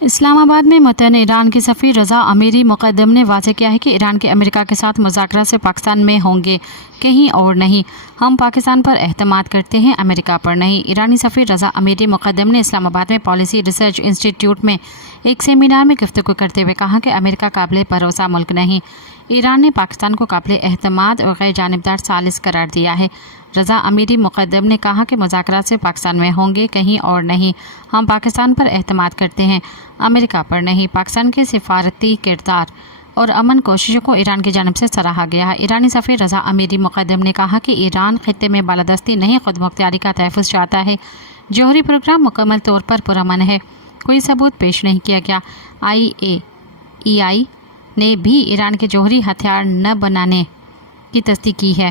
اسلام آباد میں متعین ایران کے سفیر رضا امیری مقدم نے واضح کیا ہے کہ ایران کے امریکہ کے ساتھ مذاکرات سے پاکستان میں ہوں گے، کہیں اور نہیں۔ ہم پاکستان پر اعتماد کرتے ہیں، امریکہ پر نہیں۔ ایرانی سفیر رضا امیری مقدم نے اسلام آباد میں پالیسی ریسرچ انسٹی ٹیوٹ میں ایک سیمینار میں گفتگو کرتے ہوئے کہا کہ امریکہ قابل بھروسہ ملک نہیں۔ ایران نے پاکستان کو قابل اعتماد اور غیر جانبدار ثالث قرار دیا ہے۔ رضا امیری مقدم نے کہا کہ مذاکرات سے پاکستان میں ہوں گے، کہیں اور نہیں۔ ہم پاکستان پر اعتماد کرتے ہیں، امریکہ پر نہیں۔ پاکستان کے سفارتی کردار اور امن کوششوں کو ایران کی جانب سے سراہا گیا ہے۔ ایرانی سفیر رضا امیری مقدم نے کہا کہ ایران خطے میں بالادستی نہیں، خود مختاری کا تحفظ چاہتا ہے۔ جوہری پروگرام مکمل طور پر پرامن ہے، کوئی ثبوت پیش نہیں کیا گیا۔ IAEA نے بھی ایران کے جوہری ہتھیار نہ بنانے کی تصدیق کی ہے۔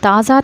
تازہ